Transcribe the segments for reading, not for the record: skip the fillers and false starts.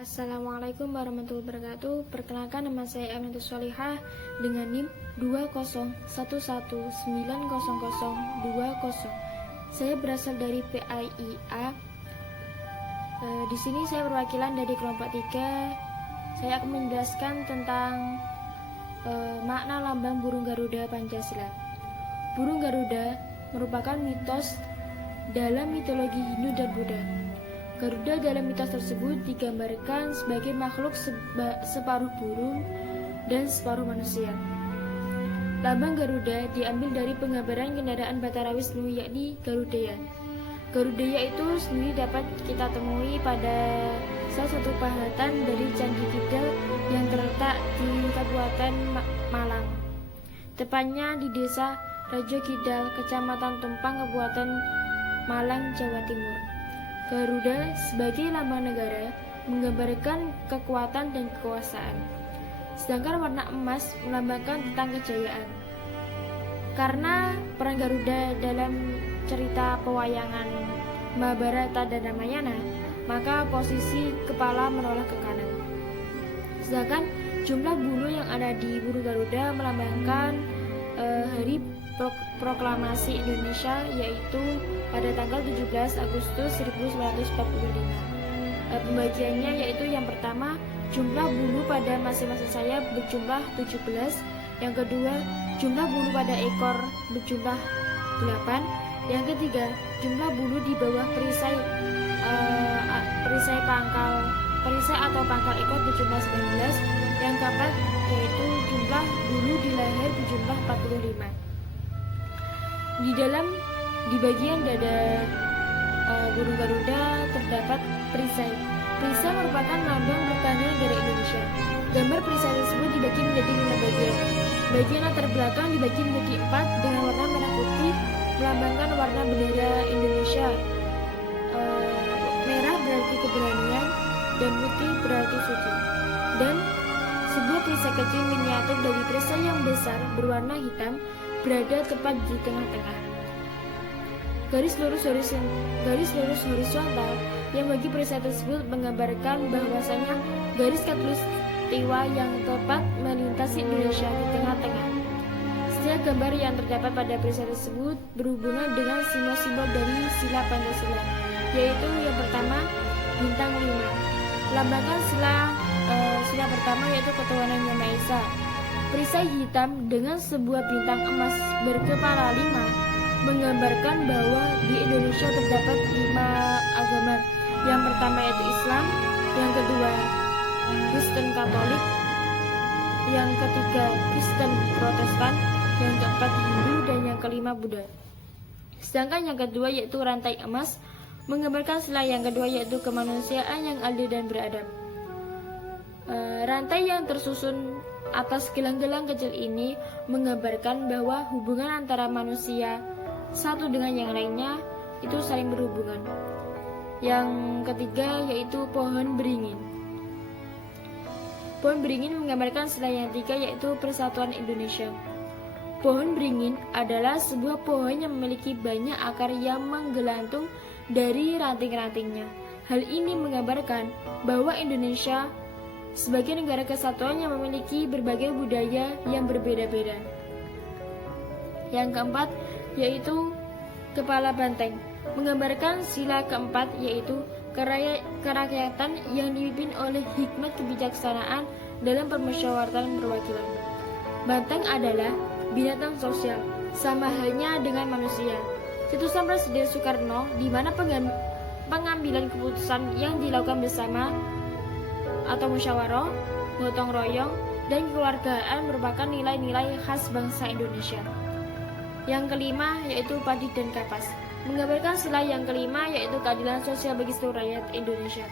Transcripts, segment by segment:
Assalamualaikum warahmatullahi wabarakatuh. Perkenalkan, nama saya Aminah Sholihah dengan NIM 201190020. Saya berasal dari PAIA. Di sini saya perwakilan dari kelompok 3. Saya akan menjelaskan tentang makna lambang burung Garuda Pancasila. Burung Garuda merupakan mitos dalam mitologi Hindu dan Buddha. Garuda dalam mitos tersebut digambarkan sebagai makhluk separuh burung dan separuh manusia. Lambang Garuda diambil dari penggambaran kendaraan Batara Wisnu, yakni Garudeya. Garudeya itu sendiri dapat kita temui pada salah satu pahatan dari Candi Kidal yang terletak di Kabupaten Malang, tepatnya di Desa Rajo Kidal, Kecamatan Tumpang, Kabupaten Malang, Jawa Timur. Garuda sebagai lambang negara menggambarkan kekuatan dan kekuasaan, sedangkan warna emas melambangkan tentang kejayaan. Karena peran Garuda dalam cerita pewayangan Mahabharata dan Ramayana, maka posisi kepala menoleh ke kanan. Sedangkan jumlah bulu yang ada di burung Garuda melambangkan hari proklamasi Indonesia, yaitu pada tanggal 17 Agustus 1945. Pembagiannya yaitu yang pertama, jumlah bulu pada masing-masing sayap berjumlah 17. Yang kedua, jumlah bulu pada ekor berjumlah 8. Yang ketiga, jumlah bulu di bawah perisai atau pangkal ekor berjumlah 19. Yang keempat, yaitu jumlah bulu di leher berjumlah 45. Di bagian dada burung Garuda terdapat perisai. Perisai merupakan lambang bertanda negara Indonesia. Gambar perisai tersebut dibagi menjadi 5 bagian. Bagian latar belakang dibagi menjadi 4 dengan warna merah putih melambangkan warna bendera Indonesia. Merah berarti keberanian dan putih berarti suci. Dan sebuah perisai kecil miniatur dari perisai yang besar berwarna hitam berada tepat di tengah-tengah. Garis lurus horizontal yang bagi perisai tersebut menggambarkan bahwasanya garis khatulistiwa yang tepat melintasi Indonesia di tengah-tengah. Setiap gambar yang terdapat pada perisai tersebut berhubungan dengan simbol-simbol dari sila Pancasila, yaitu yang pertama bintang 5, melambangkan sila pertama yaitu ketuhanan Yang Maha Esa. Perisai hitam dengan sebuah bintang emas berkepala 5 menggambarkan bahwa di Indonesia terdapat 5 agama. Yang pertama yaitu Islam, yang kedua Kristen Katolik, yang ketiga Kristen Protestan, yang keempat Hindu, dan yang kelima Buddha. Sedangkan yang kedua yaitu rantai emas menggambarkan sila yang kedua yaitu kemanusiaan yang adil dan beradab. Rantai yang tersusun atas gelang-gelang kecil ini menggambarkan bahwa hubungan antara manusia satu dengan yang lainnya itu saling berhubungan. Yang ketiga yaitu pohon beringin. Pohon beringin menggambarkan sila yang ketiga yaitu persatuan Indonesia. Pohon beringin adalah sebuah pohon yang memiliki banyak akar yang menggelantung dari ranting-rantingnya. Hal ini menggambarkan bahwa Indonesia sebagai negara kesatuan yang memiliki berbagai budaya yang berbeda-beda. Yang keempat yaitu kepala banteng, menggambarkan sila keempat yaitu kerakyatan yang dipimpin oleh hikmat kebijaksanaan dalam permusyawaratan perwakilan. Banteng adalah binatang sosial, sama halnya dengan manusia. Cetusan Presiden Soekarno di mana pengambilan keputusan yang dilakukan bersama atau musyawarah, gotong royong, dan kekeluargaan merupakan nilai-nilai khas bangsa Indonesia. Yang kelima yaitu padi dan kapas, menggambarkan sila yang kelima yaitu keadilan sosial bagi seluruh rakyat Indonesia.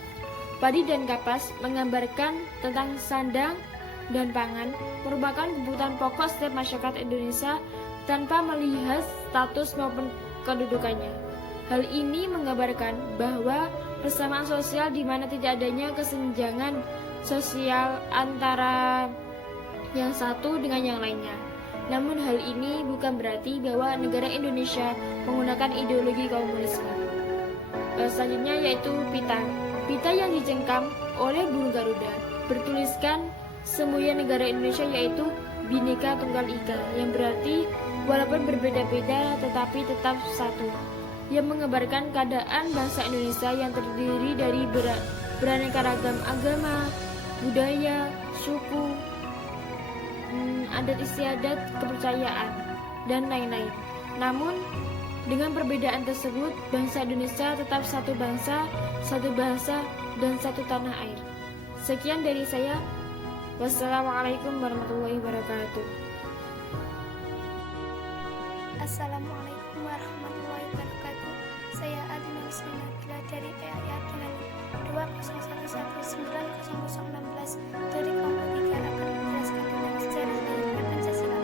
Padi dan kapas menggambarkan tentang sandang, dan pangan merupakan kebutuhan pokok setiap masyarakat Indonesia tanpa melihat status maupun kedudukannya. Hal ini menggambarkan bahwa persamaan sosial di mana tidak adanya kesenjangan sosial antara yang satu dengan yang lainnya. Namun hal ini bukan berarti bahwa negara Indonesia menggunakan ideologi komunisme. Selanjutnya yaitu pita. Pita yang dijengkam oleh burung Garuda bertuliskan semboyan negara Indonesia yaitu Bhinneka Tunggal Ika, yang berarti walaupun berbeda-beda tetapi tetap satu, yang menggambarkan keadaan bangsa Indonesia yang terdiri dari beraneka ragam agama, budaya, suku, adat istiadat, kepercayaan, dan lain-lain. Namun, dengan perbedaan tersebut, bangsa Indonesia tetap satu bangsa, satu bahasa, dan satu tanah air. Sekian dari saya. Wassalamualaikum warahmatullahi wabarakatuh. Assalamualaikum warahmatullahi wabarakatuh. Saya Adina Nabila dari PAIA dengan 201190016 dari kelompok 3 akan menjelaskan tentang sejarah lahirnya Pancasila.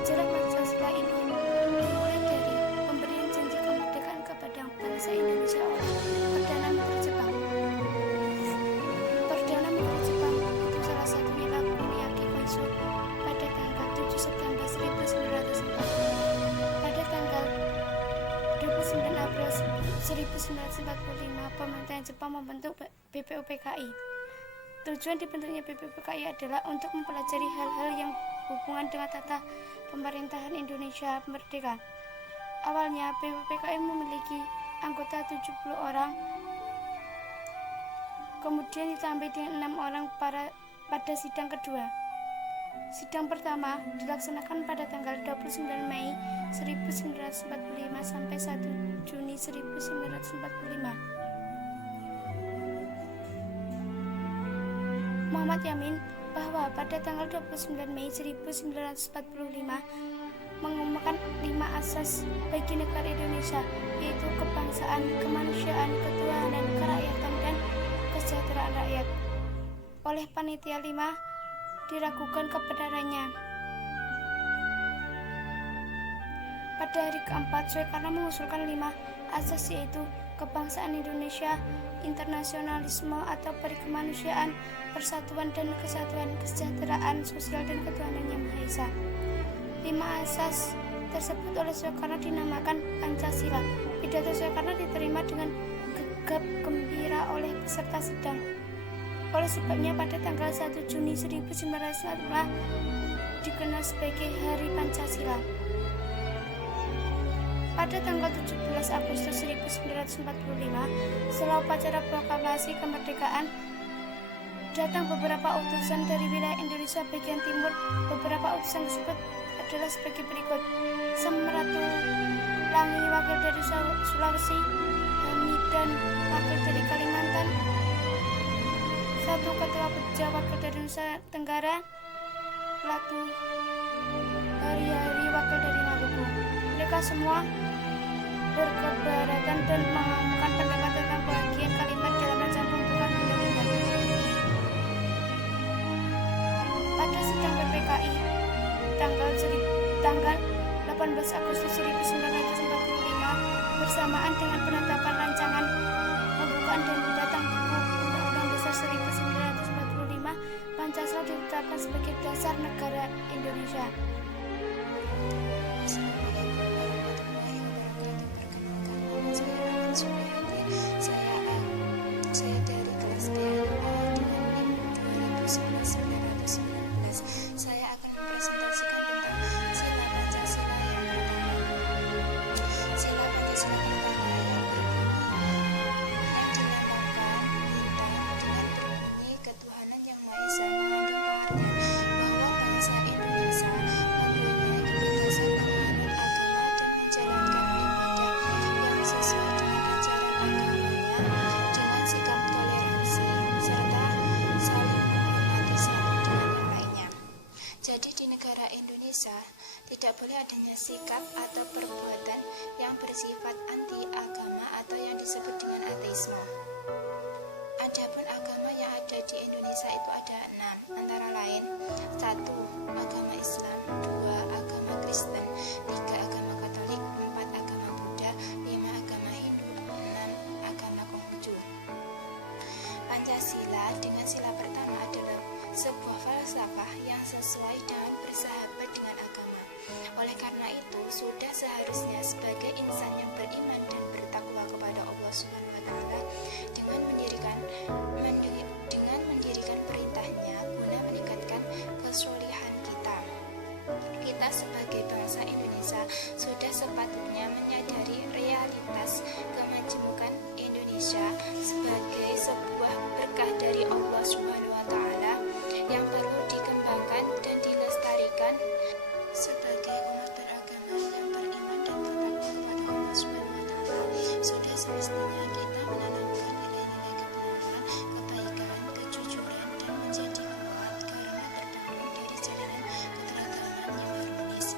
Sejarah Pancasila ini dimulai dari pemberian janji kemerdekaan kepada bangsa Indonesia oleh Perdana Menteri Jepang. Perdana Menteri Jepang itu salah satunya adalah Kuniaki Koizumi pada tanggal 7 September 1945. Pada tanggal 29 April 1945, pemerintahan Jepang membentuk BPUPKI. Tujuan dibentuknya BPUPKI adalah untuk mempelajari hal-hal yang hubungan dengan tata pemerintahan Indonesia merdeka. Awalnya BPUPKI memiliki anggota 70 orang, kemudian ditambah dengan 6 orang pada sidang kedua. Sidang pertama dilaksanakan pada tanggal 29 Mei 1945 sampai 1 Juni 1945. Muhammad Yamin bahwa pada tanggal 29 Mei 1945 mengumumkan 5 asas bagi negara Indonesia, yaitu kebangsaan, kemanusiaan, ketuhanan, kerakyatan, dan kesejahteraan rakyat. Oleh panitia 5 diragukan kebenarannya. Pada hari keempat, Soekarno mengusulkan 5 asas, yaitu kebangsaan Indonesia, internasionalisme atau perikemanusiaan, persatuan dan kesatuan, kesejahteraan sosial, dan ketuhanan yang Maha Esa. 5 asas tersebut oleh Soekarno dinamakan Pancasila. Pidato Soekarno diterima dengan gegap gembira oleh peserta sidang. Oleh sebabnya pada tanggal 1 Juni 1945 dikenal sebagai Hari Pancasila. Pada tanggal 17 Agustus 1945, setelah upacara proklamasi kemerdekaan, datang beberapa utusan dari wilayah Indonesia bagian timur. Beberapa utusan tersebut adalah sebagai berikut: Samratulangi wakil dari Sulawesi, Hamidan wakil dari Kalimantan, 1 Ketua Beja wakil dari Nusa Tenggara, Latu Hari-Hari wakil dari Maluku. Mereka semua berkeberatan dan mengamukan pendapat tentang bagian kalimat dalam rancangan pembentukan undang-undang. Pada sidang PPKI tanggal 18 Agustus 1945 bersamaan dengan penetapan rancangan pembukaan dan datang buku Undang-Undang Dasar 1945, Pancasila ditetapkan sebagai dasar negara Indonesia. Saya dari kelas PLA dengan NIM 29919. Saya akan mempresentasikan tentang sila Pancasila yang pertama. Sila Pancasila pertama yang dilambangkan bintang dengan berbunyi ketuhanan yang Maha Esa, mengandung pengertian bahwa bangsa Indonesia mempunyai kebebasan menganut agama dan menjalankan ibadah yang sesuai dengan ajaran agamanya, dengan sikap toleransi serta saling menghormati satu dengan yang lainnya. Jadi di negara Indonesia tidak boleh adanya sikap atau perbuatan yang bersifat anti agama atau yang disebut dengan ateisme. Adapun agama yang ada ada di Indonesia itu ada 6, antara lain 1. Agama Islam, 2. Agama Kristen, 3. Agama Katolik, 4. Agama Buddha, 5. Agama Hindu, 6. Agama Konghucu. Pancasila dengan sila pertama adalah sebuah falsafah yang sesuai dan bersahabat dengan agama. Oleh karena itu, sudah seharusnya sebagai insan yang beriman dan bertakwa kepada Allah Subhanahu wa taala dengan mendirikan perintahnya guna meningkatkan kesulihan kita. Kita sebagai bangsa Indonesia sudah sepatutnya menyadari realitas kemajemukan Indonesia sebagai sebuah berkah dari Allah Subhanahu wa taala yang perlu dikembangkan dan dilestarikan. Sebagai umat beragama yang beriman dan bertakwa kepada Allah Subhanahu wa taala, sudah semestinya kita menanamkan nilai-nilai kebenaran, kebaikan, kejujuran dan menjadi kuat karena terbangun dari jalanan keberagaman yang harmonis.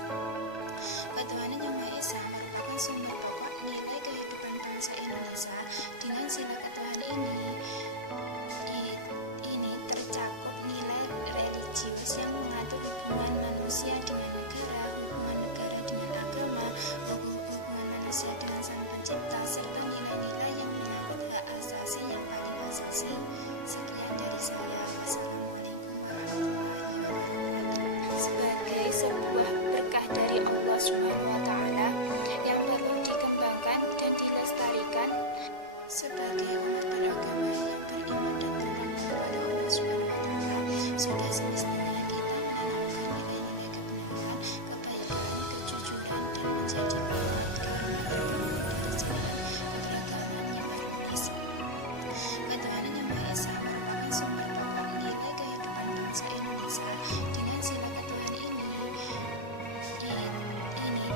Ketuhanan Yang Maha Esa merupakan sumber pokok nilai kehidupan bangsa Indonesia. Dengan sila ketuhanan ini tercakup nilai religius yang mengatur hubungan manusia dengan negara, hubungan negara dengan agama, hubungan manusia dengan Sang Pencipta, serta nilai-nilai yang menyangkut hak asasi yang paling asasi. Sekian dari saya. Wassalamualaikum warahmatullahi wabarakatuh. Sebagai sebuah berkah dari Allah Subhanahu wa taala yang perlu dikembangkan dan dilestarikan. Sebagai umat beragama yang beriman dan bertakwa kepada Allah Subhanahu wa taala, sudah semestinya kita menanamkan nilai-nilai kebenaran, kebaikan, kejujuran dan menjadi kuat karena terbangun dari jalanan keberagaman yang harmonis. Ketuhanan Yang Maha Esa merupakan sumber pokok nilai kehidupan bangsa Indonesia. Dengan sila ketuhanan ini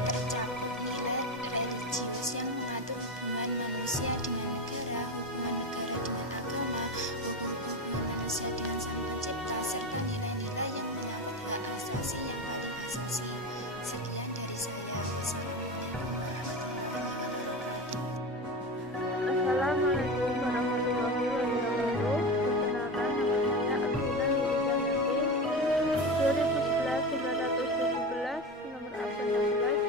tercakup nilai religius yang mengatur hubungan manusia dengan negara, hubungan negara dengan agama, hubungan manusia dengan Sang Pencipta, serta nilai-nilai yang menyangkut hak asasi yang paling asasi. Sekian dari saya. Wassalamualaikum warahmatullahi wabarakatuh. Assalamualaikum warahmatullahi wabarakatuh. Perkenalkan, nama saya Alvina Yudhiyati, 2011-917, nomor absen 16,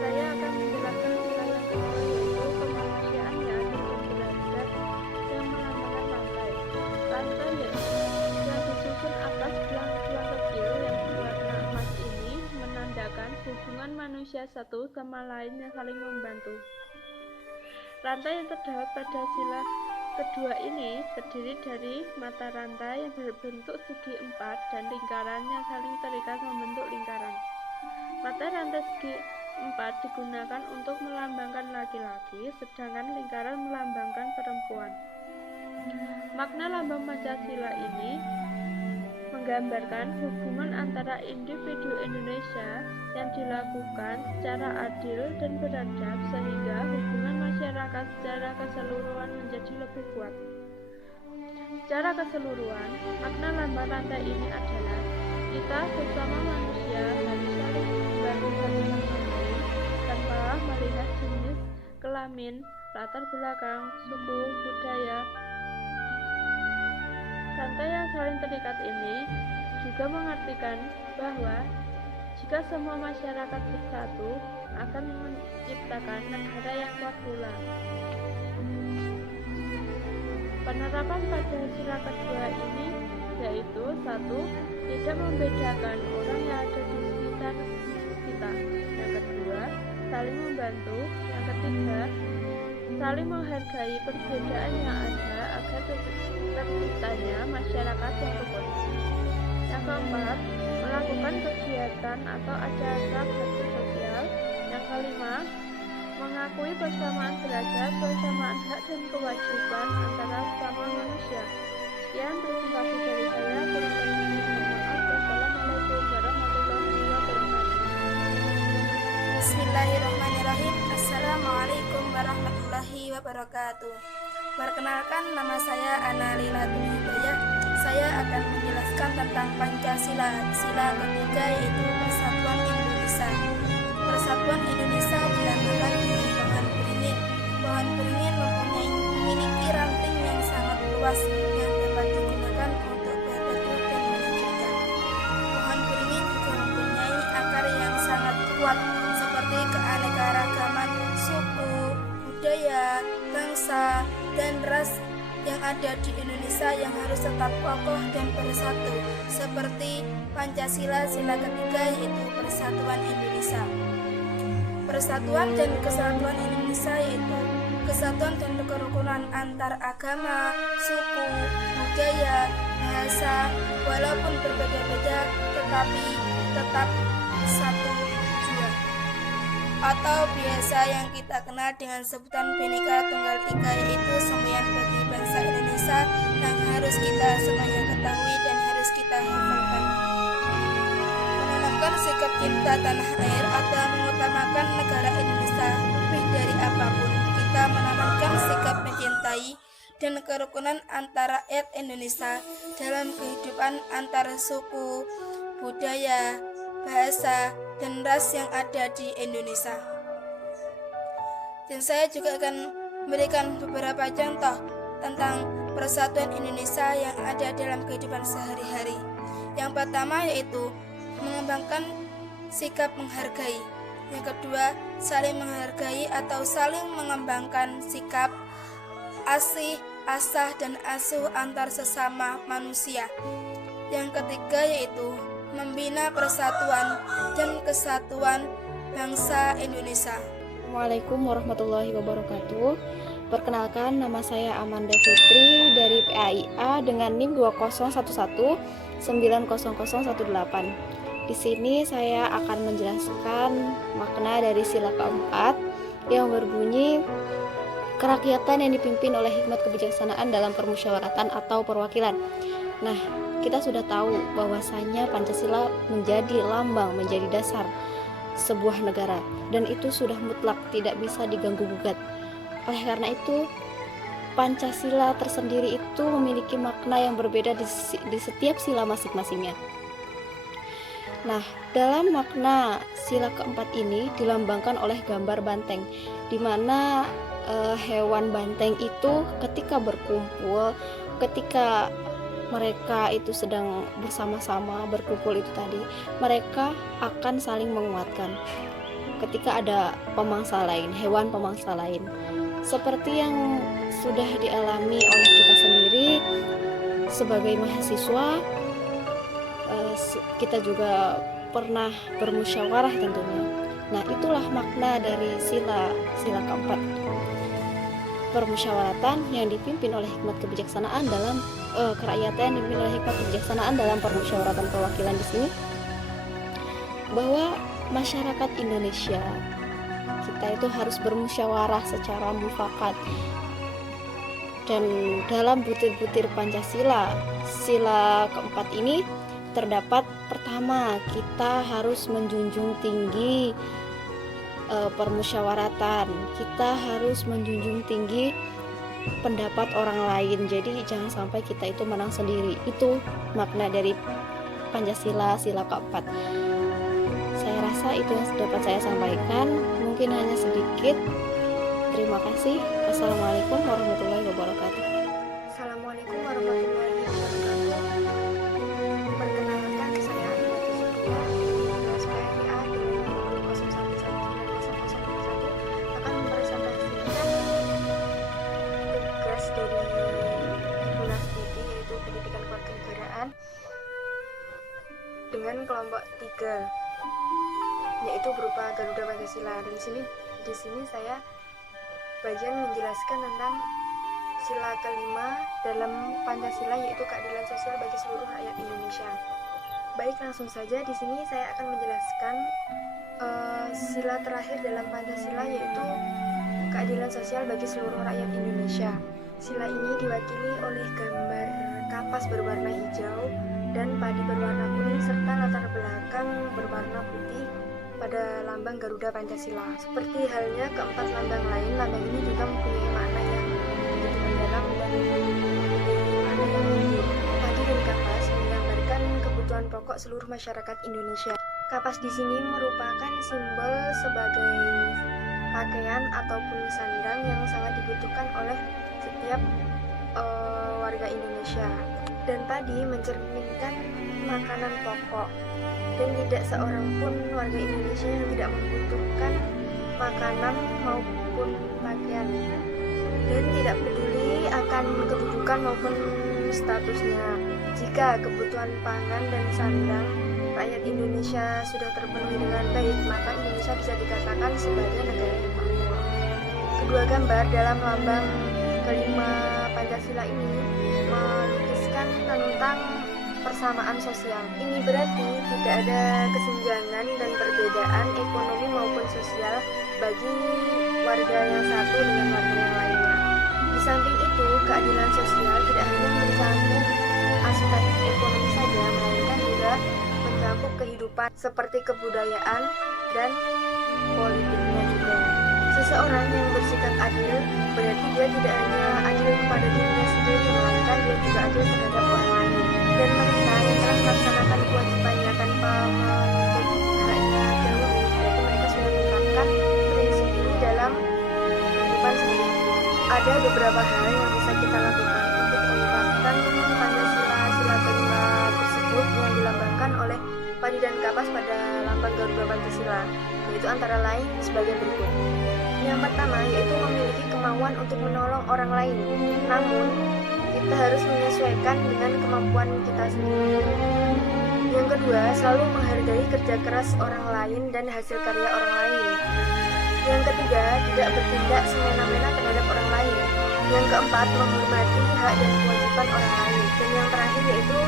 Saya akan menjelaskan sila yang kedua, yaitu kemanusiaan yang adil dan beradab yang melambangkan rantai. Rantai yang disusun atas tiang-tiang kecil yang berwarna emas ini menandakan hubungan manusia satu sama lain yang saling membantu. Rantai yang terdapat pada sila kedua ini terdiri dari mata rantai yang berbentuk segi empat dan lingkaran yang saling terikat membentuk lingkaran. Mata rantai segi empat digunakan untuk melambangkan laki-laki, sedangkan lingkaran melambangkan perempuan. Makna lambang Pancasila ini menggambarkan hubungan antara individu Indonesia yang dilakukan secara adil dan beradab sehingga hubungan masyarakat secara keseluruhan menjadi lebih kuat. Secara keseluruhan, makna lambang rantai ini adalah kita bersama manusia harus saling membantu satu sama lain tanpa melihat jenis kelamin, latar belakang, suku, budaya. Rantai yang saling terikat ini juga mengartikan bahwa jika semua masyarakat bersatu akan menciptakan negara yang kuat pula. Penerapan pada sila kedua ini yaitu 1. Tidak membedakan orang yang ada di sekitar kita. Yang kedua, saling membantu. Yang ketiga, saling menghargai perbedaan yang ada agar terciptanya masyarakat yang rukun. Yang keempat, melakukan kegiatan atau acara bakti sosial. Yang kelima, mengakui persamaan derajat, persamaan hak dan kewajiban antara sesama manusia. Sekian presentasi dari saya. Kurang lebihnya mohon maaf. Wassalamualaikum warahmatullahi wabarakatuh. Bismillahirrahmanirrahim. Assalamualaikum warahmatullahi wabarakatuh. Perkenalkan, nama saya Ana Lilatul Hidayah. Saya akan menjelaskan tentang Pancasila. Sila ketiga yaitu Persatuan Indonesia. Persatuan Indonesia dilambangkan dengan pohon beringin. Pohon beringin memiliki ranting yang sangat luas yang dapat digunakan untuk berteduh dan menyejukkan. Pohon beringin juga mempunyai akar yang sangat kuat seperti keanekaragaman suku, budaya, bangsa, dan ras yang ada di Indonesia yang harus tetap kokoh dan bersatu, seperti Pancasila sila ketiga yaitu Persatuan Indonesia. Persatuan dan kesatuan Indonesia yaitu kesatuan dan kerukunan antar agama, suku, budaya, bahasa, walaupun berbeda-beda tetapi tetap satu tujuan. Atau biasa yang kita kenal dengan sebutan Bhinneka Tunggal Ika, yaitu semboyan bagi bangsa Indonesia yang harus kita semuanya ketahui dan harus kita hafalkan. Menanamkan sikap cinta tanah air atau mengutamakan negara Indonesia lebih dari apapun. Kita menanamkan sikap mencintai dan kerukunan antara rakyat Indonesia dalam kehidupan antara suku, budaya, bahasa, dan ras yang ada di Indonesia. Dan saya juga akan memberikan beberapa contoh tentang persatuan Indonesia yang ada dalam kehidupan sehari-hari. Yang pertama yaitu mengembangkan sikap menghargai. Yang kedua, saling menghargai atau saling mengembangkan sikap asih, asah, dan asuh antar sesama manusia. Yang ketiga yaitu membina persatuan dan kesatuan bangsa Indonesia. Assalamualaikum warahmatullahi wabarakatuh. Perkenalkan, nama saya Amanda Fitri dari PAIA dengan NIM 201190018. Di sini saya akan menjelaskan makna dari sila keempat yang berbunyi kerakyatan yang dipimpin oleh hikmat kebijaksanaan dalam permusyawaratan atau perwakilan. Nah, kita sudah tahu bahwasanya Pancasila menjadi lambang, menjadi dasar sebuah negara, dan itu sudah mutlak, tidak bisa diganggu-gugat. Oleh karena itu, Pancasila tersendiri itu memiliki makna yang berbeda di setiap sila masing-masingnya. Nah, dalam makna sila keempat ini dilambangkan oleh gambar banteng, di mana hewan banteng itu ketika berkumpul, ketika mereka itu sedang bersama-sama berkumpul itu tadi, mereka akan saling menguatkan ketika ada pemangsa lain, hewan pemangsa lain. Seperti yang sudah dialami oleh kita sendiri sebagai mahasiswa, kita juga pernah bermusyawarah tentunya. Nah, itulah makna dari sila keempat. Permusyawaratan yang dipimpin oleh hikmat kebijaksanaan dalam kerakyatan yang dipimpin oleh hikmat kebijaksanaan dalam permusyawaratan perwakilan di sini, bahwa masyarakat Indonesia kita itu harus bermusyawarah secara mufakat. Dan dalam butir-butir Pancasila, sila keempat ini terdapat pertama, kita harus menjunjung tinggi permusyawaratan. Kita harus menjunjung tinggi pendapat orang lain. Jadi jangan sampai kita itu menang sendiri. Itu makna dari Pancasila sila keempat. Saya rasa itu yang dapat saya sampaikan. Mungkin hanya sedikit. Terima kasih. Assalamualaikum warahmatullahi wabarakatuh. Assalamualaikum warahmatullahi wabarakatuh. Perkenalkan, saya Amanda Fitri dari PAIA dengan nomor 01190021 akan mempresentasikan tugas dari Munas Studi, yaitu pendidikan kewarganegaraan, dengan kelompok 3, yaitu berupa Garuda Pancasila. Dan di sini saya bagian menjelaskan tentang sila kelima dalam Pancasila, yaitu keadilan sosial bagi seluruh rakyat Indonesia. Baik, langsung saja di sini saya akan menjelaskan sila terakhir dalam Pancasila, yaitu keadilan sosial bagi seluruh rakyat Indonesia. Sila ini diwakili oleh gambar kapas berwarna hijau dan padi berwarna kuning serta latar belakang berwarna putih pada lambang Garuda Pancasila. Seperti halnya keempat lambang lain, lambang ini juga mempunyai makna yang begitu mendalam dan mempunyai makna yang luhur. Padi dan kapas menggambarkan kebutuhan pokok seluruh masyarakat Indonesia. Kapas di sini merupakan simbol sebagai pakaian ataupun sandang yang sangat dibutuhkan oleh setiap warga Indonesia. Dan padi mencerminkan makanan pokok, dan tidak seorang pun warga Indonesia yang tidak membutuhkan makanan maupun pakaian, dan tidak peduli akan kedudukan maupun statusnya. Jika kebutuhan pangan dan sandang rakyat Indonesia sudah terpenuhi dengan baik, maka Indonesia bisa dikatakan sebagai negara yang makmur. Kedua gambar dalam lambang kelima Pancasila ini melukiskan tentang persamaan sosial. Ini berarti tidak ada kesenjangan dan perbedaan ekonomi maupun sosial bagi warga yang satu dengan warga yang lainnya. Di samping itu, keadilan sosial tidak hanya mencakup aspek ekonomi saja, melainkan juga mencakup kehidupan seperti kebudayaan dan politiknya juga. Seseorang yang bersikap adil berarti dia tidak hanya adil kepada dirinya sendiri, melainkan dia juga adil terhadap orang lain. Dan mereka yang telah melaksanakan kewajibannya tanpa menuntut haknya dahulu, berarti mereka sudah menerapkan prinsip ini dalam kehidupan sendiri. Ada beberapa hal yang bisa kita lakukan untuk menerapkan Pancasila sila kelima tersebut yang dilambangkan oleh padi dan kapas pada lambang Garuda Pancasila, yaitu antara lain sebagai berikut. Yang pertama yaitu memiliki kemauan untuk menolong orang lain, namun kita harus menyesuaikan dengan kemampuan kita sendiri. Yang kedua, selalu menghargai kerja keras orang lain dan hasil karya orang lain. Yang ketiga, tidak bertindak semena-mena terhadap orang lain. Yang keempat, menghormati hak dan kewajiban orang lain. Dan yang terakhir yaitu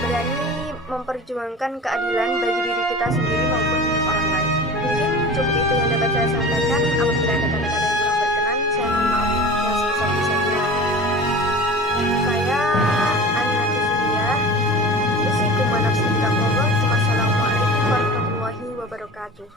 berani memperjuangkan keadilan bagi diri kita sendiri maupun orang lain. Mungkin cukup itu yang dapat saya sampaikan. Apabila ada kata-kata yang kurang berkenan, saya mohon maaf yang sebesar-besarnya. Saya Anna Kifliah. Usikum wa nafsi bittaqwallah. Wassalamualaikum warahmatullahi wabarakatuh.